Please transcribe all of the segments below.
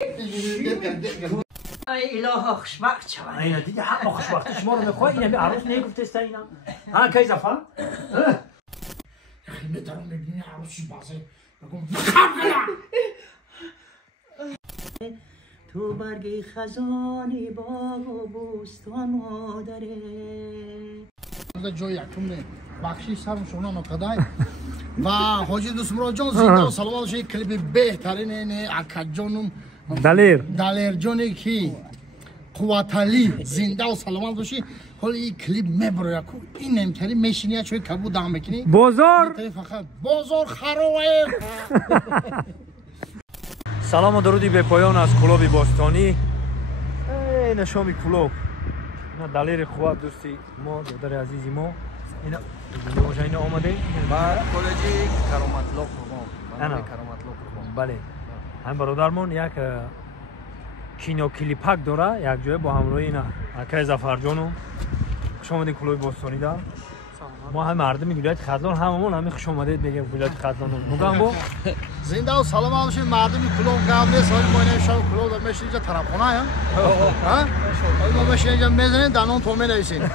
ای اله خوشبخت شوم. اینا دیگه حق خوشبخت شما رو میخواه. اینا عروس نگفته است اینا. ها کی زفر؟ خیلی دارم میبینی عروسی بازه بگم تو برگ خزانی باغ و بوستان مادره جای یکم بخشی سرم شما نکدای و حاجی دوست مراد جان زنده و سلام علیکم. کلیپ بهترین اینه اکا جانم دلیر جانی کی قوتالی زنده و سلام علیکم. حالا این کلیپ میبره کو این نمیتونی میشینی چوی کبود دام بکنی بازار فقط بازار خرابه. سلام و درودی به پایان از کلوب باستانی. اینا شامی کلوب اینا دلیر خوب دوستی ما دادر عزیزی ما اینا اینجا اینا آمده بعد کالجی کرامتلو قربان بله هم برادرمون یک کینو کلیپک داره یک جای با همراه اینا اکای زفرجانو خوش آمدید کلوب باستانی دا ما هم مردم ولایت خزلان هممون همین خوش آمدید بگیم ولایت خزلان میگم با زنده و سلام علیکم مردم کلوب گامده سال ماینه شب کلوب در میشین اینجا طرفخونه ها ما میشین اینجا میزنین دانون تو مینویسین.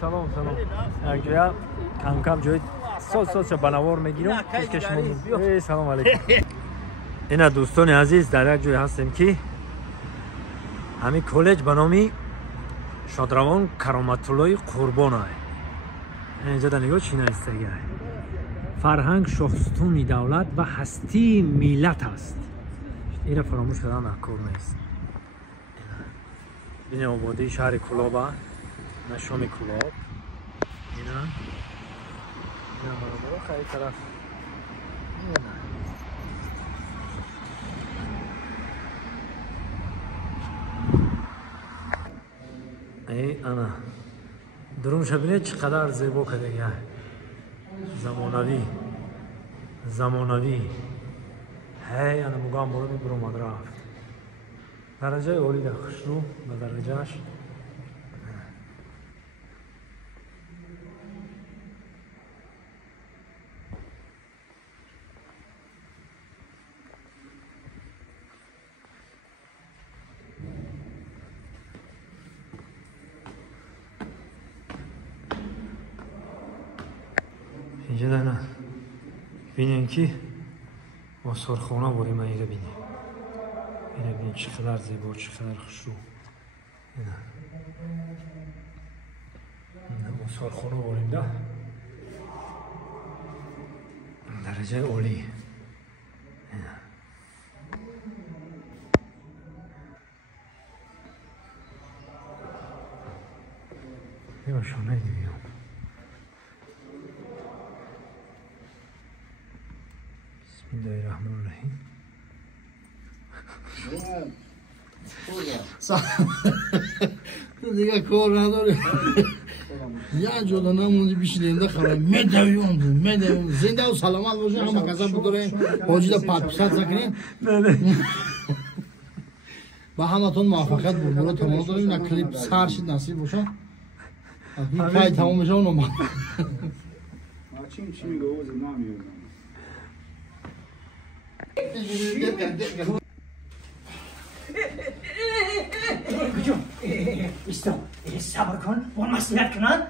سلام یک جای کم کم جای سال بنوار میگیرم کشکش سلام علیکم. اینا دوستان عزیز در یک جای هستیم که همین کالج به نام شادروان کرامت‌الله قربان است. اینجا در نگاه چی نایستگی فرهنگ شاخستون دولت و هستی ملت است. این فراموش کردن کار نیست. این آبادی شهر کلوب نشام کلوب اینا برابر خیلی طرف ای انا درون شبینه چقدر زیبا کردگی زمانوی هی انا مگام برو برو مدرف درجه اولی در خوشنو به درجهش اینجا دارن بینین که با سرخونه باریم اینجا بینیم اینه بینین چقدر زیبا چقدر خوشو اینه با سرخونه باریم ده درجه اولی اینه یا شانه دیگه بسم الله الرحمن الرحیم. دیگه کار نداره یا جدا نموندی بیشترینده خبر میدویم زنده و سلامت باشه همه کسا بطوره حاجی دا پادپیسات نکنین با همتون موفقیت برو تمام داریم یک کلیپ سر شد نصیب باشه پای تمام بشه اونو ما چی میگه اوزی نمیگه کجا استو صبر کن و مسئولیت کنن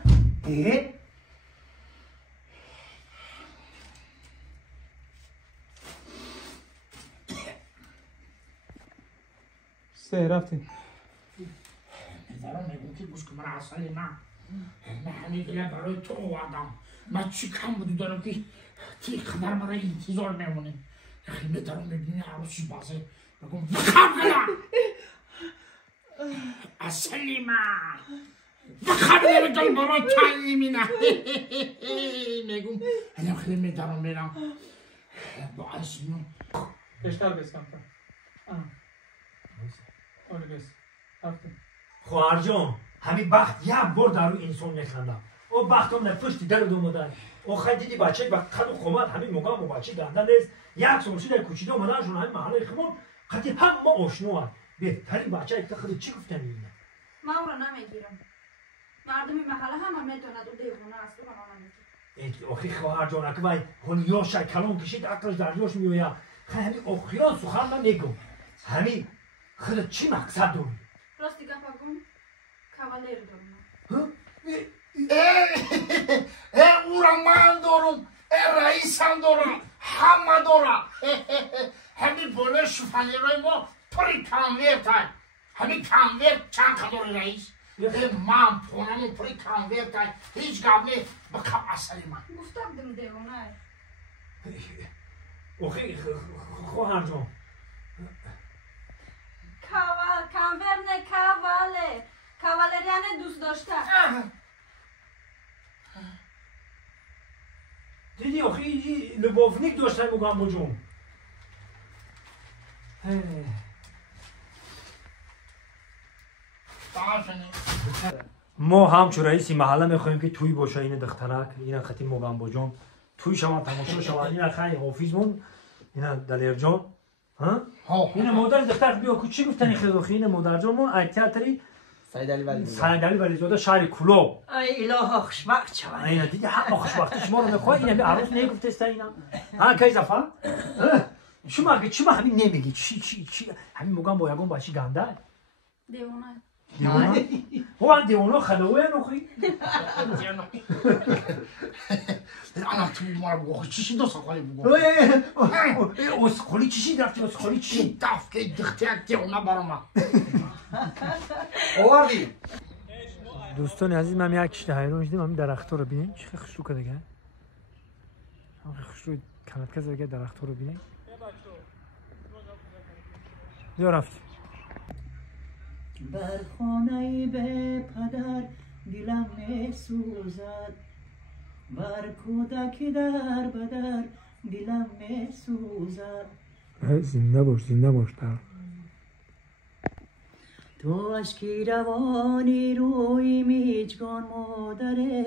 سه رفتی دارم میگم که بوش که من اصلی نه همین گله برای تو آوردم من چی کم بودی دارم که تی قدر مرا انتظار میمونی خیلی دارم میبینی عروسی بازه بگم بخبرم اصلی من بخبرم جای برای تعلیمی نه میگم اینم خیلی میدارم میرم با اصلی بیشتر بس کم کن آره بس هفته خواهر جان همین بخت یک بار در روی انسان میخندم او بخت هم نفشتی در دومدن او خیلی دیدی بچه وقت خد و خومد همین موقع با بچه گنده نیست یک سالشی در کوچیده اومدن شون همین محله خمون خیلی هم ما آشنو هست بهترین بچه ایتا خیلی چی گفتن اینه من او را نمیگیرم مردمی محله همه میتوند او دیوانه است و من نمیگیرم آخی خواهر جان که وای هنیا شای کلام کشید عقلش در جاش میویا همین آخیان سخن من میگم همین خودت چی مقصد داری؟ راستی گپگم کاوالر دارم او را من دارم رئیسم دارم همه دارم همین بالا شوفانیرای ما پری کانویرت های همین کانویرت چند خدار رئیس من پونمون پری کانویرت های هیچ گفنه با کم اثری من گفتم دم دیوانه آخی خواهر جان کانور نه کاواله کاوالر یعنی دوست داشتن دیدی آخی لبافنیک داشتن بگم با جون ما هم چو رئیسی محله میخوایم که توی باشه این دخترک این خطی موگم با جون توی شما تماشا شما این خیلی حافظمون این دلیر جان ها این مادر دختر بیا که چی گفتن خیلی این مادر جانمون ایتیاتری سید علی ولی زاده شهر کلو ای الهی خوشبخت شوند اینا دیگه حق خوشبختی شما رو میخوای اینا عروس نگفته است اینا ها کی زفا شما که چی همین نمیگی چی همین موگم با یگون باشی گنده دیوانه هو دیوانه خلوه نخی انا تو ما رو بگو چیشی دو ساخالی بگو اسخولی چیشی درفتی اسخولی چی دفت که دختر دیوانه برام آوردی دوستان عزیز من یک کشت حیران شدیم همین درخت‌ها رو ببینید چه خوشو که دیگه همین خوشو کانت که دیگه درخت‌ها رو ببینید یا رفت بر خانه به پدر دلم میسوزد بر کودک در بدر دلم میسوزد زنده باش در تو اشکی روانی روی میجگان مادره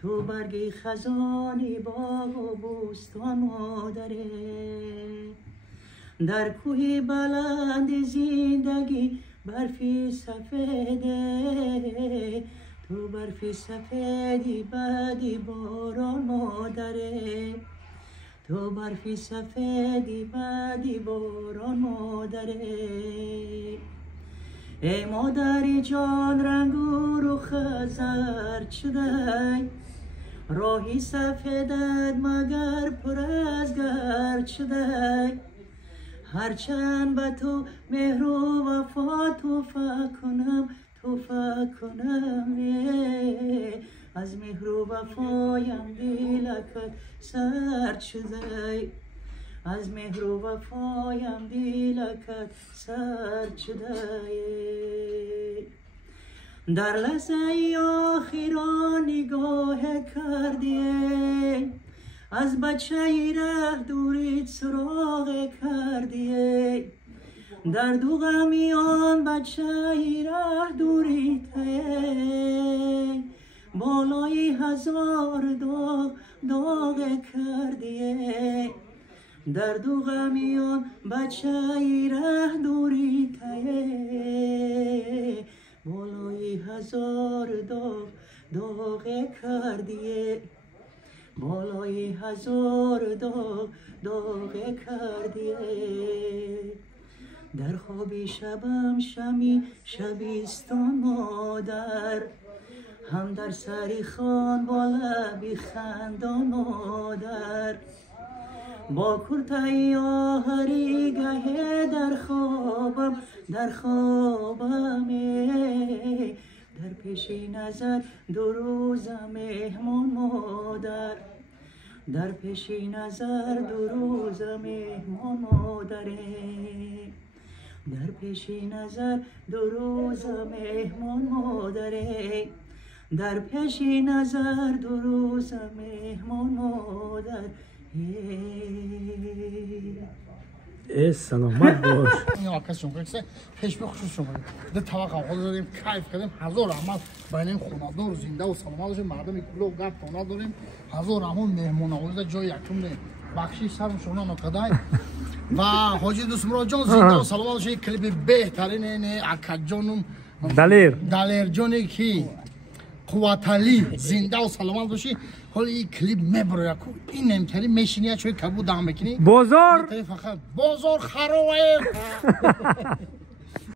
تو برگی خزانی باغ و بوستان مادره در کوه بلند زندگی برفی سفیده تو برفی سفیدی بعدی باران مادره تو برفی سفیدی بعدی باران مادره ای مادری جان رنگ و رخ زرد شده راهی سفیدت مگر پر از گرد شده هرچند به تو مهر و وفا توفه کنم از مهر و وفایم دلکت سرد شده از مهر و وفایم دلکت سرد شده در لحظه آخران نگاه کردی از بچه ره دوریت سراغ کردی در دو غمیان بچه ره دوریت بالای هزار داغ کردی در دو غمیان بچه ره دوریت بالای هزار داغ کردی بالای هزار داغ کردی در خواب شبم شبیستان مادر هم در سری خان با لبی خندان مادر با کرتای آهری گه در خوابم در پیش نظر دو روز مهمان مادر در پیش نظر دو روز مهمان مادره در پیش نظر دو روز مهمان مادره در پیش نظر دو روز مهمان مادر سلامت باش این آکس شما که پیش به خصوص شما ده توقع خود داریم کیف کردیم هزار عمل بین این خانواده زنده و سلامت مردم کلو گپ تانا داریم هزار عمل مهمون آورده جای یکم نه بخشی سرم شما نکدای و حاجی دوست مراد جان زنده و سلامت شما کلیپ بهترین نه اکد جانم دلیر جانی کی қувватали зиндаву саломат бошӣ ҳоли ин клип мебарояд ин немтари мешини чӯи кабуд дам мекунӣ бозор фақат бозор хароеб